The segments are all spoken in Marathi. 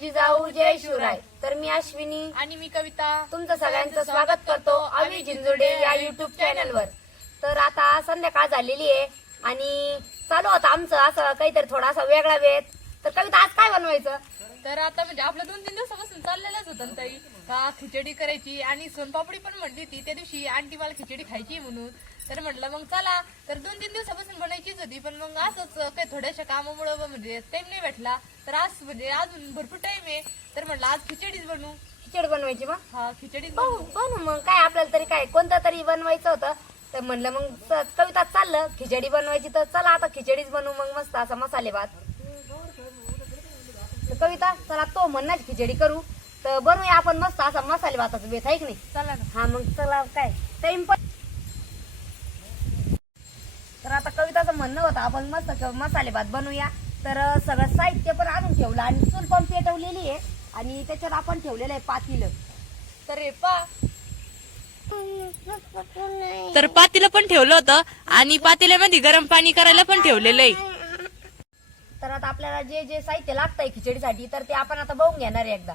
जिजाऊ जय शिवराय तर मी अश्विनी आणि मी कविता. तुमचं सगळ्यांचं स्वागत करतो. आम्ही जिंजुडे या युट्यूब चॅनलवर तर आता संध्याकाळ झालेली आहे आणि चालू होतं आमचं असं काहीतरी थोडासा वेगळा वेळ तर कविता आज काय बनवायचं? तर आता म्हणजे आपलं दोन तीन दिवसापासून चाललेलंच होतं ताई. का खिचडी करायची आणि सोनपापडी पण म्हणली ती त्या दिवशी आंटी मला खिचडी खायची म्हणून. तर म्हटलं मग चला. तर दोन तीन दिवसापासून बनायचीच होती पण मग असंच काही थोड्याशा कामामुळे म्हणजे टाइम नाही भेटला. तर आज म्हणजे अजून भरपूर टाइम आहे. तर म्हटलं आज खिचडीच बनवू. खिचडी बनवायची मग? हा खिचडीच बनवू. बनवू बनवू मग काय आपल्याला तरी काय कोणतं तरी बनवायचं होतं. तर म्हणलं मग कविता चाललं. खिचडी बनवायची तर चला आता खिचडीच बनवू मग मस्त असा मसाले भात. तर कविता चला तो म्हणणार खिचडी करू. तर बनवूया आपण मस्त असा मसाले भाताचा बेत आहे की नाही? चला ना. हा मग चला काय टाइम पण तर आता कविताचं म्हणणं होतं आपण मस्त मसाले भात बनवूया. तर सगळं साहित्य पण आणून ठेवलं आणि चूल पण पेटवलेली आहे. आणि त्याच्यात आपण ठेवलेलं आहे पातीलं. तर हे पा तर पातीला पण ठेवलं होतं आणि पातेल्यामध्ये गरम पाणी करायला पण ठेवलेलं आहे. तर आता आपल्याला जे जे साहित्य लागतंय खिचडीसाठी तर ते आपण आता बघून घेणार आहे एकदा.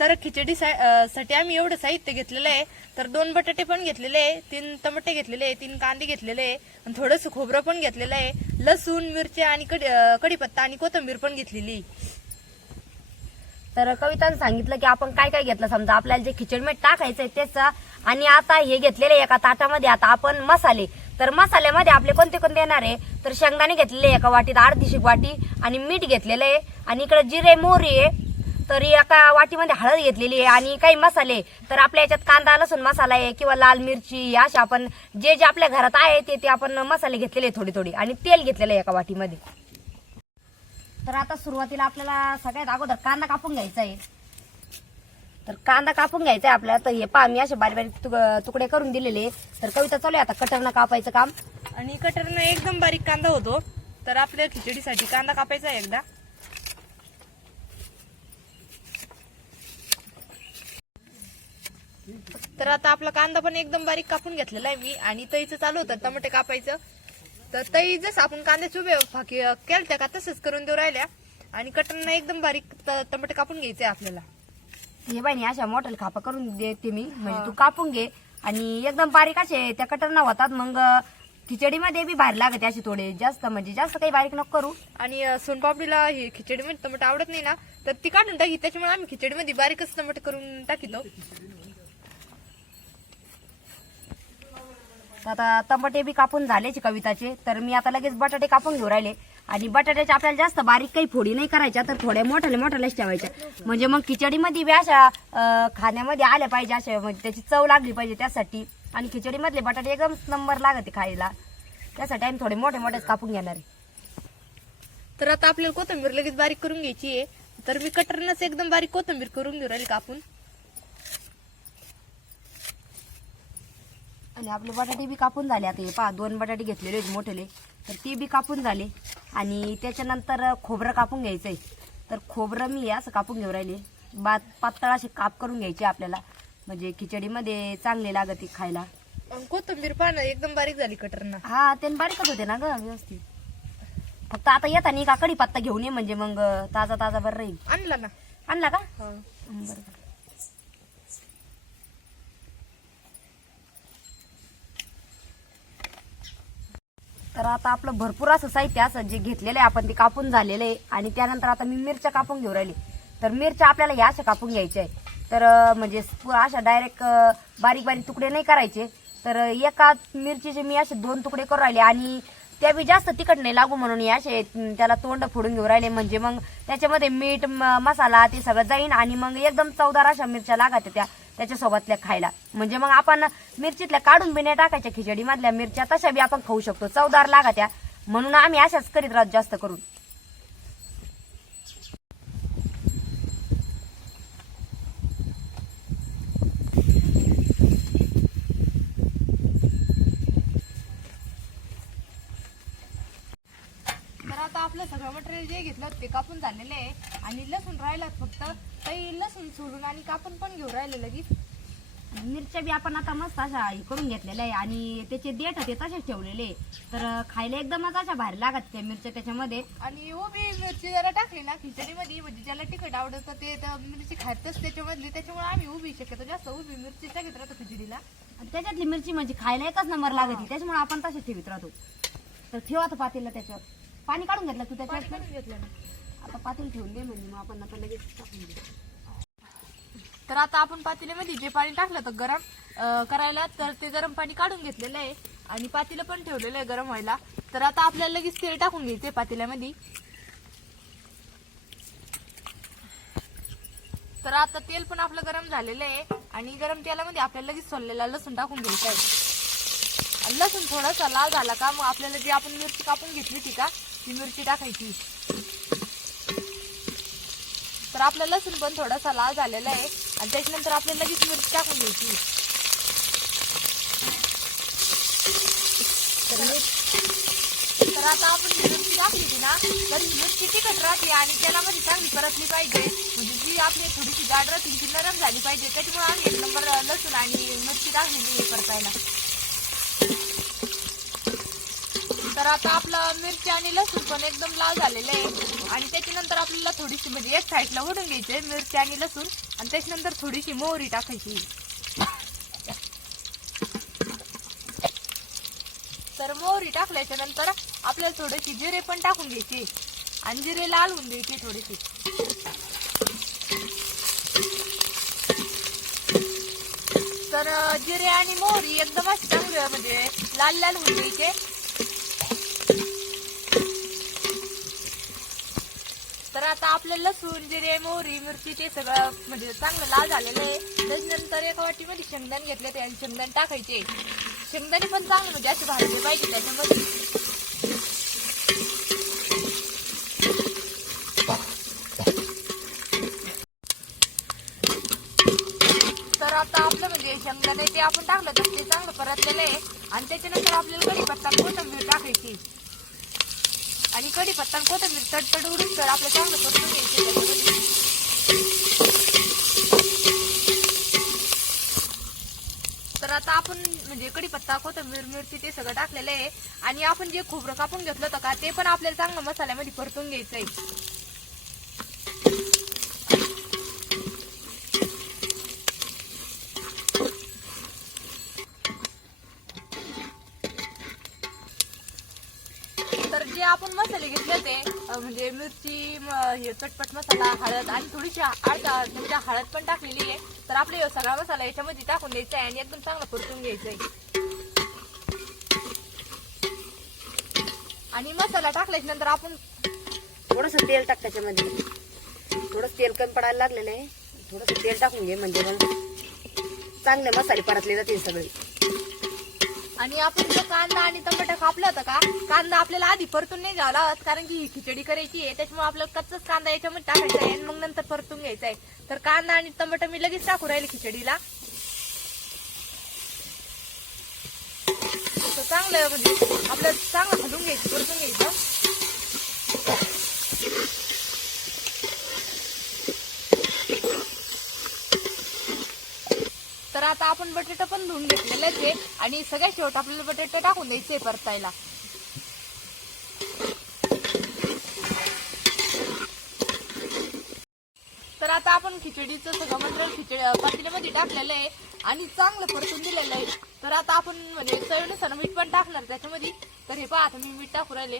तर खिचडी सा- साठी आम्ही एवढं साहित्य घेतलेलं आहे. तर दोन बटाटे पण घेतलेले आहे तीन टमाटे घेतलेले आहे तीन कांदे घेतलेले आहे आणि थोडंसं खोबरं पण घेतलेलं आहे. लसूण मिरच्या आणि कढी कढीपत्ता आणि कोथिंबीर पण घेतलेली. आहे. तर कवितानं सांगितलं की आपण काय काय घेतलं? समजा आपल्याला जे खिचडी मीठ टाकायचंय त्याचं आणि आता हे घेतलेले एका ताटामध्ये. आता आपण मसाले. तर मसाल्यामध्ये आपले कोणते कोणते येणार आहे? तर शेंगदाणे घेतलेले एका वाटीत अर्धीशी वाटी आणि मीठ घेतलेलं आहे. आणि इकडे जिरे मोहरी आहे. तर एका वाटीमध्ये हळद घेतलेली आहे आणि काही मसाले. तर आपल्या याच्यात कांदा लसूण मसाला आहे किंवा लाल मिरची अशा आपण जे जे आपल्या घरात आहे ते ते आपण मसाले घेतलेले आहे थोडी थोडी आणि तेल घेतलेलं आहे एका वाटीमध्ये. तर आता सुरुवातीला आपल्याला सगळ्यात अगोदर कांदा कापून घ्यायचा आहे. तर कांदा कापून घ्यायचा आहे आपल्याला. तर हे पहा मी असे बारीक बारीक तुक- तुकडे करून दिलेले तर कविता चालू आहे आता कटरनं कापायचं काम. आणि कटरनं एकदम बारीक कांदा होतो. तर आपल्या खिचडीसाठी कांदा कापायचा आहे एकदा. तर आता आपला कांदा पण एकदम बारीक कापून घेतलेला आहे मी. आणि तईचं चालू होतं टमाटे कापायचं. तर तई जसं आपण कांद्याचे उभे फाकी केलत्या का तसंच करून देऊ राहिल्या. आणि कटरनं एकदम बारीक टमाटे कापून घ्यायचे आपल्याला. हे बाई अशा मोठ्याला खापा करून देते मी. म्हणजे तू कापून घे. आणि एकदम बारीक असे त्या कटरनं होतात मग खिचडीमध्ये बी बाहेर लागते असे थोडे. जास्त म्हणजे जास्त काही बारीक नको करू. आणि सोनपापडीला हे खिचडीमध्ये टमाटे आवडत नाही ना तर ती काढून टाकी. त्याच्यामुळे आम्ही खिचडीमध्ये बारीकच टमाटे करून टाकितो. आता टमाटे बी कापून झालेचे कविताचे. तर मी आता लगेच बटाटे कापून घेऊ राहिले. आणि बटाट्याचे आपल्याला जास्त बारीक काही फोडी नाही करायच्या तर थोड्या मोठ्याले मोठ्यालाच ठेवायच्या. म्हणजे मग खिचडीमध्ये बी अशा खाण्यामध्ये आल्या पाहिजे अशा म्हणजे त्याची चव लागली पाहिजे त्यासाठी. आणि खिचडीमधले बटाटे एकदम नंबर लागते खायला. त्यासाठी आम्ही थोडे मोठे मोठेच कापून घेणार आहे. तर आता आपल्याला कोथिंबीर लगेच बारीक करून घ्यायची आहे. तर मी कटरनच एकदम बारीक कोथिंबीर करून घेऊ राहील कापून. आणि आपले बटाटे बी कापून झाले आता हे पहा दोन बटाटे घेतलेले आहेत मोठेले. तर ते बी कापून झाले. आणि त्याच्यानंतर खोबरं कापून घ्यायचंय. तर खोबरं मी असं कापून घेऊ राहिले. बात पातळ असे काप करून घ्यायचे आपल्याला. म्हणजे खिचडीमध्ये चांगले लागते खायला. कोथिंबीर पानं एकदम बारीक झाली कटरनं हा ते बारीकच होते ना ग व्यवस्थित. फक्त आता येताना का कढीपत्ता घेऊन ये म्हणजे मग ताजा ताजा बरं राहील. आणला ना. आणला का? बरं. तर आता आपलं भरपूर असं साहित्य असं जे घेतलेलं आहे आपण ते कापून झालेलं आहे. आणि त्यानंतर आता मी मिरच्या कापून घेऊ राहिली. तर मिरच्या आपल्याला या अशा कापून घ्यायच्या आहे तर म्हणजे पुरा अशा डायरेक्ट बारीक बारीक तुकडे नाही करायचे. तर एका मिरचीचे मी असे दोन तुकडे करू राहिले. आणि त्या बी जास्त तिखट नाही लागू म्हणून हे असे त्याला तोंड फोडून घेऊ राहिले. म्हणजे मग त्याच्यामध्ये मीठ म- मसाला ते सगळं जाईन. आणि मग एकदम चवदार अशा मिरच्या लागत त्या. त्याच्यासोबतल्या खायला. म्हणजे मग आपण मिरचीतल्या काढून बिने टाकायच्या खिचडीमधल्या मिरच्या तशा बी आपण खाऊ शकतो. चवदार लागा त्या. म्हणून आम्ही अशाच करीत राहतो जास्त करून तर आता आपलं सगळं मटेरियल जे घेतलं ते कापून झालेलं आहे. आणि लसूण राहिला फक्त. काही लसूण सोलून आणि कापून पण घेऊ राहिले लगेच. मिरच्या बी आपण आता मस्त अशा हे करून घेतलेल्या आहे. आणि त्याचे देठ ते तसेच ठेवलेले. तर खायला एकदमच अशा भारी लागत त्या मिरच्या त्याच्यामध्ये. आणि उभी मिरची जरा टाकली ना खिचडीमध्ये. म्हणजे ज्याला तिखट आवडतं ते तर मिरची खातच त्याच्यामधली. त्याच्यामुळे आम्ही उभी शक्यतो जास्त उभी मिरची टाकत राहतो खिचडीला. आणि त्याच्यातली मिरची म्हणजे खायला एकच नंबर लागत त्याच्यामुळे आपण तसेच ठेवीत राहतो. तर ठेव आता पातेला त्याच्यावर. पाणी काढून घेतलं तू काढून घेतलं. आता पातेल ठेवून दे म्हणजे मग आपण आता लगेच टाकून देऊ तर आता आपण पातेल्यामध्ये जे पाणी टाकलं तर गरम अं, करायला तर ते गरम पाणी काढून घेतलेलं आहे. आणि पातेलं पण ठेवलेलं आहे गरम व्हायला. तर आता आपल्याला लगेच तेल टाकून घ्यायचे पातेल्यामध्ये तर आता तेल पण आपलं गरम झालेलं आहे. आणि गरम तेलामध्ये आपल्याला लगेच सोललेला लसूण टाकून घ्यायचा आहे आणि लसूण थोडासा लाल झाला का मग आपल्याला जी आपण मिरची कापून घेतली होती का ही मिरची टाकायची. तर आपला लसूण पण थोडासा लाल झालेला आहे. आणि त्याच्यानंतर आपल्याला लगेच मिरची टाकून घ्यायची. तर आता आपण मिरची टाकली होती ना तर ही मिरची तिखट राहते आणि त्याला मध्ये चांगली परतली पाहिजे. म्हणजे जी आपली थोडीशी जाड राहते ती नरम झाली पाहिजे. त्याच्यामुळे आम्ही एक नंबर लसूण आणि मिरची टाकलेली परतायला. तर आता आपलं मिरची आणि लसूण पण एकदम लाल झालेलं आहे. आणि त्याच्यानंतर आपल्याला थोडीशी म्हणजे एक साईडला ओढून घ्यायचे मिरची आणि लसूण. आणि त्याच्यानंतर थोडीशी मोहरी टाकायची. तर मोहरी टाकल्याच्या नंतर आपल्याला थोडेसे जिरे पण टाकून घ्यायचे. आणि जिरे लाल होऊन द्यायचे थोडेसे. तर जिरे आणि मोहरी एकदम अशी चांगलं म्हणजे लाल लाल होऊन द्यायचे. तर आता आपलं लसूण जिरे मोहरी मिरची ते सगळं म्हणजे चांगलं लाल झालेलं आहे. त्याच्यानंतर एका वाटीमध्ये शेंगदाणे घेतले ते आणि शेंगदाणे टाकायचे. शेंगदाणे पण चांगले म्हणजे असे भाजले पाहिजे त्याच्यामध्ये. तर आता आपलं म्हणजे शेंगदाणे ते आपण टाकलं तर ते चांगलं परतलेलं आहे. आणि त्याच्यानंतर आपल्याला कढीपत्ता कोथंबीर टाकायची. आणि कढीपत्ता आणि कोथिंबीर तडतड उडून तर आपलं चांगलं परतून घ्यायचं तर आता आपण म्हणजे कढीपत्ता कोथिंबीर मिरची ते सगळं टाकलेलं आहे. आणि आपण जे खोबरं कापून घेतलं होतं का ते पण आपल्याला चांगलं मसाल्यामध्ये परतून घ्यायचं आहे म्हणजे मिरची हे चटपट मसाला हळद आणि थोडीशी अर्धा म्हणजे हळद पण टाकलेली आहे. तर आपले सगळा मसाला याच्यामध्ये टाकून द्यायचा आहे आणि एकदम चांगला परतून घ्यायचा आहे. आणि मसाला टाकल्याच्या नंतर आपण थोडस तेल टाक त्याच्यामध्ये. थोडस तेल कमी पडायला लागलेलं आहे. थोडस तेल टाकून घे म्हणजे मग चांगले मसाले परतले जातील सगळे. आणि आपण जो कांदा आणि टमाटर कापला होता का कांदा आपल्याला आधी परतून नाही घ्यावा लागत कारण की ही खिचडी करायची आहे त्याच्यामुळे आपल्याला कच्चाच कांदा याच्यामध्ये टाकायचा आहे आणि मग नंतर परतून घ्यायचा आहे. तर कांदा आणि टमाटर मी लगेच टाकू राहिले खिचडीला. चांगलं म्हणजे आपलं चांगलं घालून घ्यायचं परतून घ्यायचं. आता आपण बटाटा पण धुवून घेतलेले आहे आणि सगळ्यात शेवट आपल्याला बटाटे टाकून द्यायचे परतायला. तर आता आपण खिचडीचं सगळं मटेरियल खिचडी पातेल्यामध्ये टाकलेलं आहे आणि चांगलं परतून दिलेलं आहे. तर आता आपण म्हणजे चवीनुसार मीठ पण टाकणार त्याच्यामध्ये. तर हे पहा आता मी मीठ टाकू राहिले.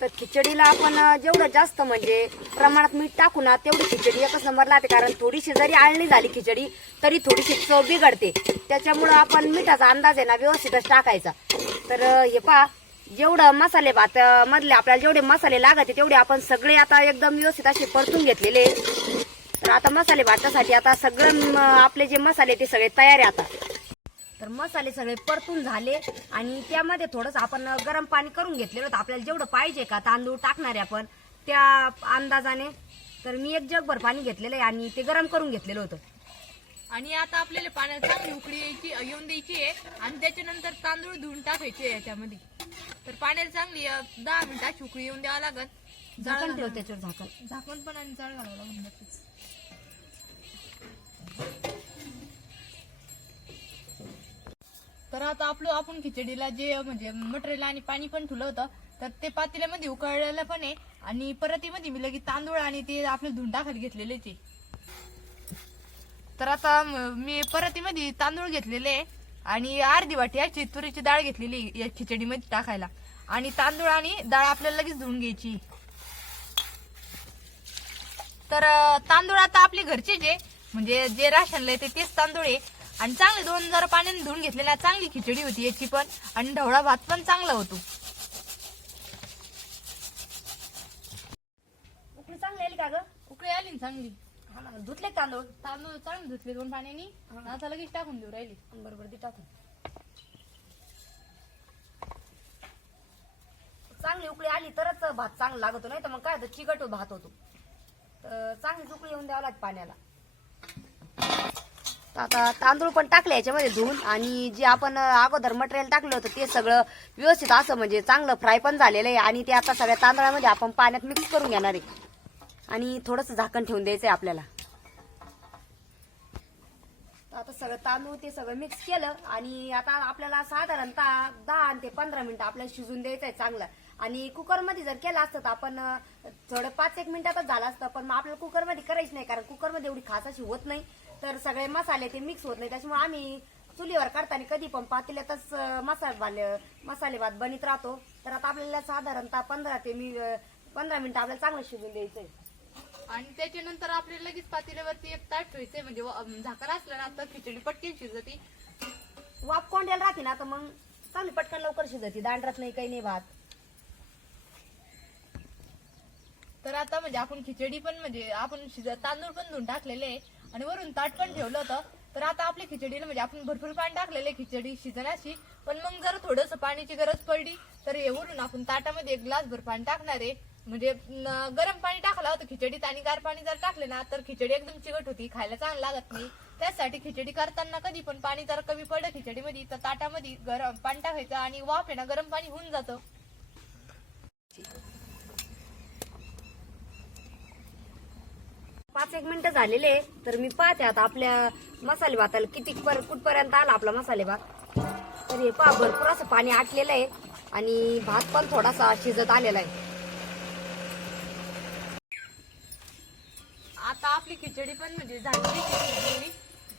तर खिचडीला आपण जेवढं जास्त म्हणजे प्रमाणात मीठ टाकू ना तेवढी खिचडी एकच नंबर लागते कारण थोडीशी जरी आळणी झाली खिचडी तरी थोडीशी चव बिघडते. त्याच्यामुळं आपण मिठाचा अंदाज आहे ना व्यवस्थितच टाकायचा. तर हे पहा जेवढं मसाले भात मधले आपल्याला जेवढे मसाले लागते तेवढे आपण सगळे आता एकदम व्यवस्थित असे परतून घेतलेले. तर आता मसाले भातासाठी आता सगळं आपले जे मसाले ते सगळे तयार आहे आता. तर मसाले सगळे परतून झाले आणि त्यामध्ये थोडस आपण गरम पाणी करून घेतलेलं होतं. आपल्याला जेवढं पाहिजे का तांदूळ टाकणार आहे आपण त्या अंदाजाने. तर मी एक जगभर पाणी घेतलेलं आहे आणि ते गरम करून घेतलेलं होतं. आणि आता आपल्याला पाण्यात चांगली उकळी यायची येऊन द्यायची आहे. आणि त्याच्यानंतर तांदूळ धुवून टाकायचे याच्यामध्ये. तर पाण्याला चांगली दहा मिनिटाची उकळी येऊन द्यावं लागत झाकण ठेव त्याच्यावर झाकण. झाकण पण आणि जाळ घालावं लागून तर आता आपलं आपण खिचडीला जे म्हणजे मटेरियल आणि पाणी पण ठुलं होतं तर ते पातेल्यामध्ये उकळलेलं पण आहे. आणि परतीमध्ये मी लगेच तांदूळ आणि ते आपलं धुंडाखाली टाकायला घेतलेलेच आहे तर आता मी परतीमध्ये तांदूळ घेतलेले आहे. आणि अर्धी वाटी याची तुरीची डाळ घेतलेली आहे या खिचडीमध्ये टाकायला. आणि तांदूळ आणि डाळ आपल्याला लगेच धुवून घ्यायची. तर तांदूळ आता आपले घरचे आहे म्हणजे जे राशनला येते तेच तांदूळ आहे. आणि चांगले दोन जरा पाण्याने धुवून घेतलेला चांगली खिचडी होती याची पण. आणि ढवळा भात पण चांगला होतो. उकळी चांगली आली का ग? उकळी आली ना चांगली. हा धुतले तांदूळ? तांदूळ चांगले धुतले दोन पाण्याने. आता लगेच टाकून देऊ राहिली. बरोबर ती टाकून. चांगली उकळी आली तरच भात चांगला लागतो नाही तर मग काय चिकट भात होतो. तर चांगली उकळी येऊन द्यावं लागते पाण्याला. आता तांदूळ पण टाकले याच्यामध्ये धुवून आणि जे आपण अगोदर मटेरियल टाकलं होतं ते सगळं व्यवस्थित असं म्हणजे चांगलं फ्राय पण झालेलं आहे आणि ते आता सगळ्या तांदळामध्ये आपण पाण्यात मिक्स करून घेणार आहे. आणि थोडंसं झाकण ठेवून द्यायचं आहे आपल्याला आता सगळं तांदूळ ते सगळं मिक्स केलं आणि आता आपल्याला साधारणतः दहा ते पंधरा मिनिटं आपल्याला शिजून द्यायचं आहे चांगलं. आणि कुकरमध्ये जर केलं असतं तर आपण थोडं पाच एक मिनिटातच झालं असतं पण मग आपल्याला कुकरमध्ये करायचं नाही कारण कुकरमध्ये एवढी खास अशी होत नाही. तर सगळे मसाले ते मिक्स होत नाही. त्याच्यामुळे आम्ही चुलीवर करताना कधी पण पातेल्यातच मसाले मसाले भात बनित राहतो. तर आता आपल्याला साधारणतः पंधरा ते मी पंधरा मिनिटं आपल्याला चांगलं शिजून द्यायचंय. आणि त्याच्यानंतर आपल्याला लगेच पातेल्यावरती एक ताट ठेवायचंय. म्हणजे झाकण असलं ना तर खिचडी पटकन शिजती. वाफ कोंड्याला राहते ना तर मग चांगली पटकन लवकर शिजती. दांडरत नाही काही नाही भात. तर आता म्हणजे आपण खिचडी पण म्हणजे आपण शिज तांदूळ पण धुवून टाकलेले आहे. आणि वरून ताट पण ठेवलं होतं. तर आता आपल्या खिचडीला म्हणजे आपण भरपूर पाणी टाकलेले खिचडी शिजण्याची. पण मग जर थोडंसं पाण्याची गरज पडली तर हे वरून आपण ताटामध्ये एक ग्लास भर पाणी टाकणार आहे. म्हणजे गरम पाणी टाकलं होतं खिचडीत आणि गार पाणी जर टाकले ना तर खिचडी एकदम चिकट होती खायला चांगलं लागत नाही. त्यासाठी खिचडी करताना कधी पण पाणी जर कमी पडलं खिचडीमध्ये तर ताटामध्ये गरम पाणी टाकायचं आणि वाफ आहे ना गरम पाणी होऊन जातं. पाच एक मिनिटं झालेले तर मी पाहते आता आपल्या मसाले भाताला किती पर कुठपर्यंत आला आपला मसाले भात. तर हे पहा भरपूर असं पाणी आटलेलं आहे आणि भात पण थोडासा शिजत आलेला आहे. आता आपली खिचडी पण म्हणजे शिजलेली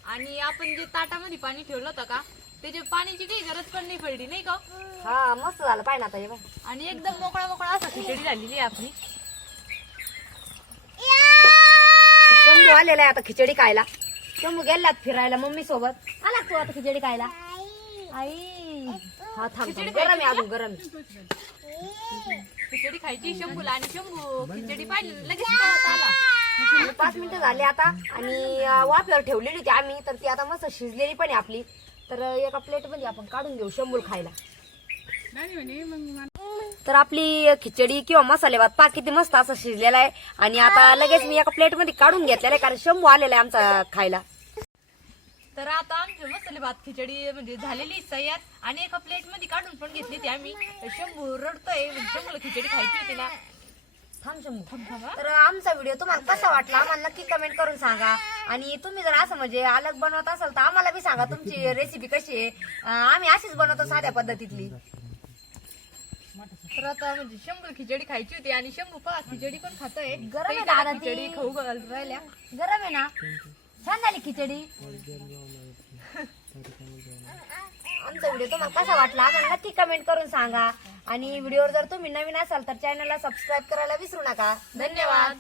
आणि आपण जे ताटामध्ये पाणी ठेवलं होतं का त्याच्या पाण्याची काही गरज पण नाही पडली नाही का? हा मस्त झालं पाहिजे आता हे. आणि एकदम मोकळा मोकळा असा खिचडी झालेली आहे आपली. शंभू आलेला आहे आता खिचडी खायला. शंभू गेलात फिरायला मम्मी सोबत. आला तू आता खिचडी खायला? आई. हा थांब थांब. गरम आहे अजून गरम आहे. खिचडी खायची शंभूला आणि शंभू. खिचडी पाहिली लगेच पळत आला. आणि पाच मिनिटं झाले आता आणि अं, वाफेवर ठेवलेली होती आम्ही तर ती आता मस्त शिजलेली पण आहे आपली. तर अं, एका प्लेटमध्ये आपण काढून घेऊ शंभूल खायला. तर आपली खिचडी किंवा मसाले भात पा किती मस्त असं शिजलेला आहे. आणि आता लगेच मी एका प्लेटमध्ये काढून घेतलेला आहे कारण शंभू आलेला आहे आमचा खायला. तर आता आमची मसाले भात खिचडी म्हणजे झालेली तयार आणि एका प्लेटमध्ये काढून पण घेतली ती आम्ही. शंभू रडतोय म्हणजे शंभूला खिचडी खायची होती ना थांब शंभू. थांबा. तर आमचा व्हिडिओ तुम्हाला कसा वाटला आम्हाला नक्की कमेंट करून सांगा. आणि तुम्ही जर असं म्हणजे अलग बनवत असाल तर आम्हाला बी सांगा तुमची रेसिपी कशी आहे. आम्ही अशीच बनवतो साध्या पद्धतीतली. तर आता म्हणजे शंभू खिचडी खायची होती आणि शंभू पहा खिचडी पण खातोय. गरम आहे दादा ती. खिचडी खाऊ घालून राहिल्या. गरम आहे ना? छान झाली खिचडी. आमचा व्हिडिओ तुम्हाला कसा वाटला आम्हाला नक्की कमेंट करून सांगा. आणि व्हिडिओवर जर तुम्ही नवीन असाल तर चॅनलला सबस्क्राईब करायला विसरू नका. धन्यवाद.